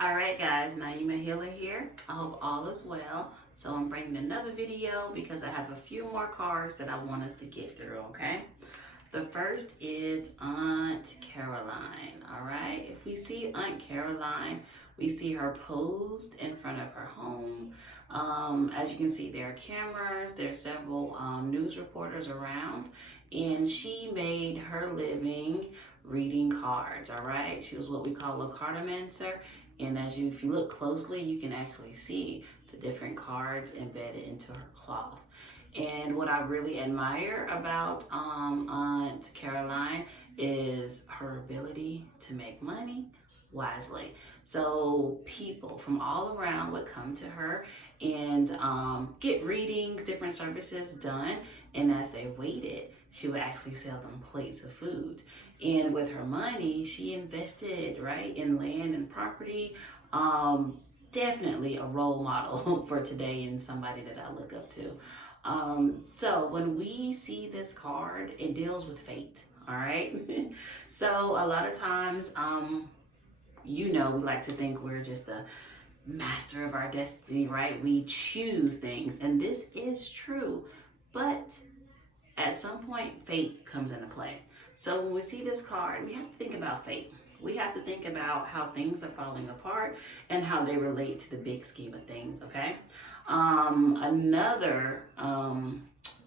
All right, guys, Naima Healer here. I hope all is well. So I'm bringing another video because I have a few more cards that I want us to get through, okay? The first is Aunt Caroline, all right? If we see Aunt Caroline, we see her posed in front of her home. As you can see, there are cameras, there's several news reporters around, and she made her living reading cards, all right? She was what we call a cartomancer, and if you look closely, you can actually see the different cards embedded into her cloth. And what I really admire about Aunt Caroline is her ability to make money wisely. So people from all around would come to her and get readings, different services done. And as they waited, she would actually sell them plates of food. And with her money, she invested, right, in land and property. Definitely a role model for today and somebody that I look up to. So when we see this card, it deals with fate, all right? So a lot of times, we like to think we're just the master of our destiny, right? We choose things, and this is true, but at some point, fate comes into play. So when we see this card, we have to think about fate. We have to think about how things are falling apart and how they relate to the big scheme of things, okay? Another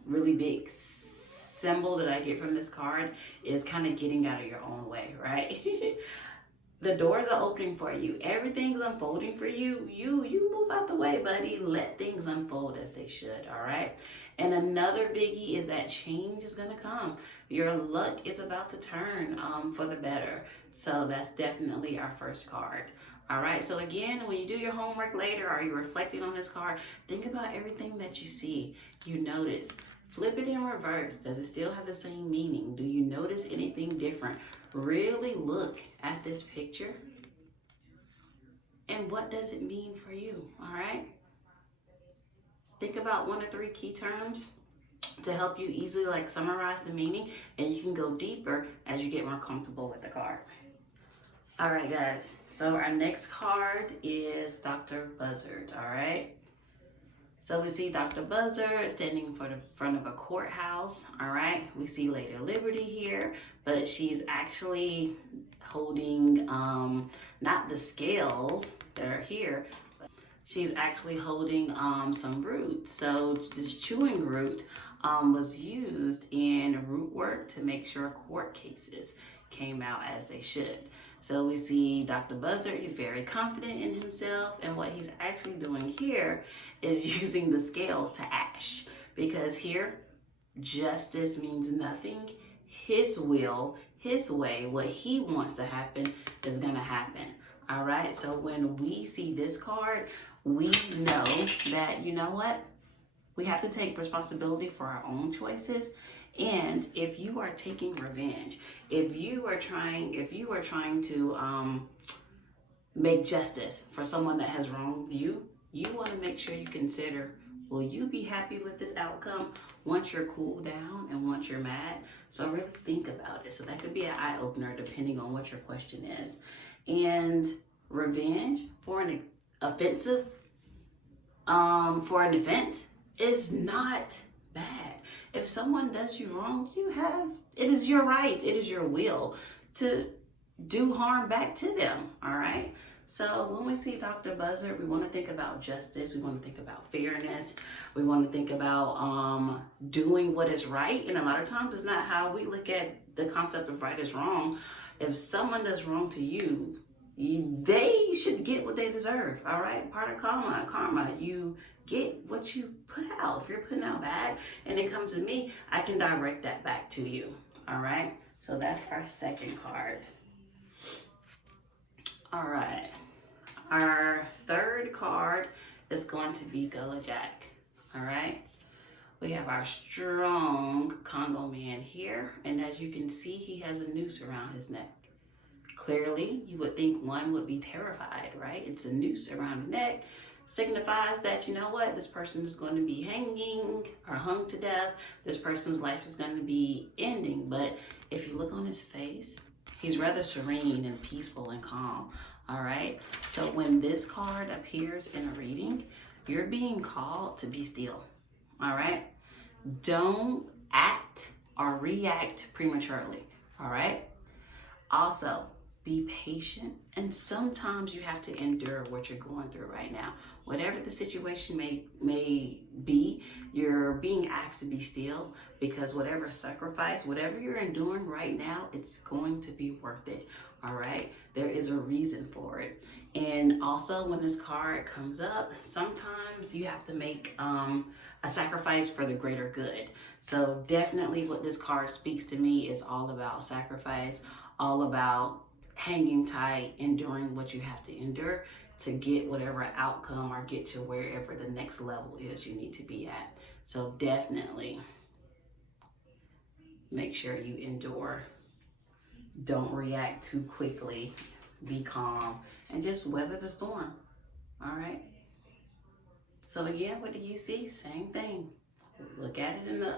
really big symbol that I get from this card is kind of getting out of your own way, right? The doors are opening for you. Everything's unfolding for you. You move out the way, buddy. Let things unfold as they should, all right? And another biggie is that change is going to come. Your luck is about to turn for the better. So that's definitely our first card. All right, so again, when you do your homework later or you're reflecting on this card, think about everything that you see, you notice. Flip it in reverse. Does it still have the same meaning? Do you notice anything different? Really look at this picture. And what does it mean for you, all right? Think about 1 or 3 key terms to help you easily summarize the meaning, and you can go deeper as you get more comfortable with the card. All right, guys, so our next card is Dr. Buzzard, all right? So we see Dr. Buzzard standing for the front of a courthouse, all right? We see Lady Liberty here, but she's actually holding, not the scales that are here, but she's actually holding some root. So this chewing root was used in root work to make sure court cases came out as they should. So we see Dr. Buzzard, he's very confident in himself, and what he's actually doing here is using the scales to ash, because here, justice means nothing. His will, his way, what he wants to happen is gonna happen, all right? So when we see this card, we know that, you know what? We have to take responsibility for our own choices. And if you are taking revenge, if you are trying to make justice for someone that has wronged you, you want to make sure you consider, will you be happy with this outcome once you're cooled down and once you're mad? So really think about it. So that could be an eye-opener depending on what your question is. And revenge for an offensive, for an offense is not bad. If someone does you wrong, it is your right, it is your will to do harm back to them, all right? So when we see Dr. Buzzard, we want to think about justice, we want to think about fairness, we want to think about doing what is right, and a lot of times it's not how we look at the concept of right is wrong. If someone does wrong to you, they should get what they deserve, all right? Part of karma, you get what you put out. If you're putting out bad and it comes to me, I can direct that back to you, all right? So that's our second card. All right, our third card is going to be Gullah Jack, all right? We have our strong Congo man here, and as you can see, he has a noose around his neck. Clearly, you would think one would be terrified, right? It's a noose around the neck, signifies that, you know what, this person is going to be hanging or hung to death. This person's life is going to be ending. But if you look on his face, He's rather serene and peaceful and calm. All right. So when this card appears in a reading, you're being called to be still. All right. Don't act or react prematurely. All right. Also, be patient, and sometimes you have to endure what you're going through right now. Whatever the situation may be, you're being asked to be still, because whatever sacrifice, whatever you're enduring right now, it's going to be worth it. All right, there is a reason for it. And also, when this card comes up, sometimes you have to make a sacrifice for the greater good. So definitely what this card speaks to me is all about sacrifice, all about hanging tight, enduring what you have to endure to get whatever outcome or get to wherever the next level is you need to be at. So definitely make sure you endure. Don't react too quickly. Be calm and just weather the storm. All right. So again, what do you see? Same thing. Look at it in the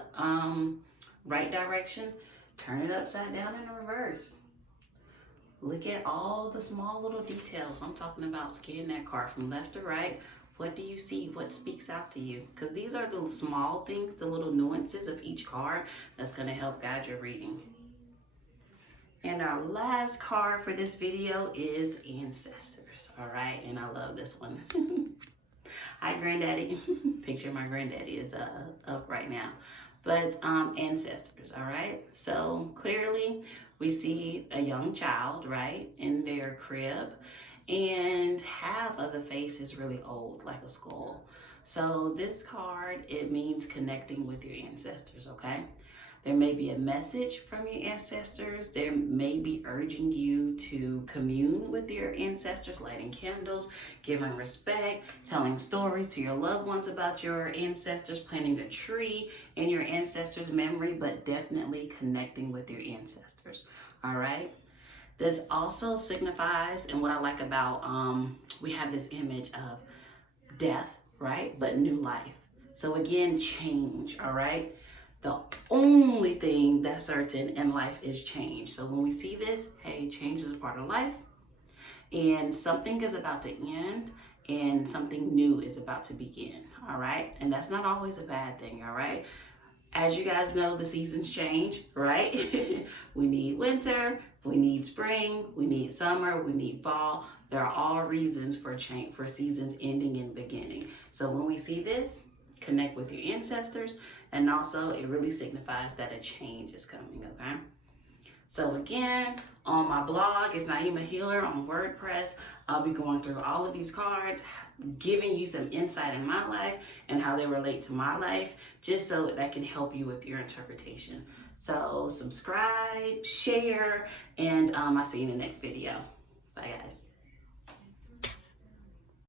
right direction. Turn it upside down in reverse. Look at all the small little details. I'm talking about scanning that card from left to right. What do you see? What speaks out to you? Because these are the small things, the little nuances of each card that's going to help guide your reading. And our last card for this video is Ancestors. All right, and I love this one. Hi, Granddaddy. Picture my granddaddy is up right now. But Ancestors, all right? So clearly we see a young child, right, in their crib, and half of the face is really old, like a skull. So this card, it means connecting with your ancestors, okay? There may be a message from your ancestors. They may be urging you to commune with your ancestors, lighting candles, giving respect, telling stories to your loved ones about your ancestors, planting a tree in your ancestors' memory, but definitely connecting with your ancestors, all right? This also signifies, and what I like about, we have this image of death, right? But new life. So again, change, all right? The only thing that's certain in life is change. So when we see this, hey, change is a part of life, and something is about to end and something new is about to begin, all right? And that's not always a bad thing, all right? As you guys know, the seasons change, right? We need winter, we need spring, we need summer, we need fall. There are all reasons for change, for seasons ending and beginning. So when we see this, connect with your ancestors, and also it really signifies that a change is coming, okay? So again, on my blog, it's Naima Healer on WordPress. I'll be going through all of these cards, giving you some insight in my life and how they relate to my life, just so that can help you with your interpretation. So subscribe, share, and I'll see you in the next video. Bye, guys.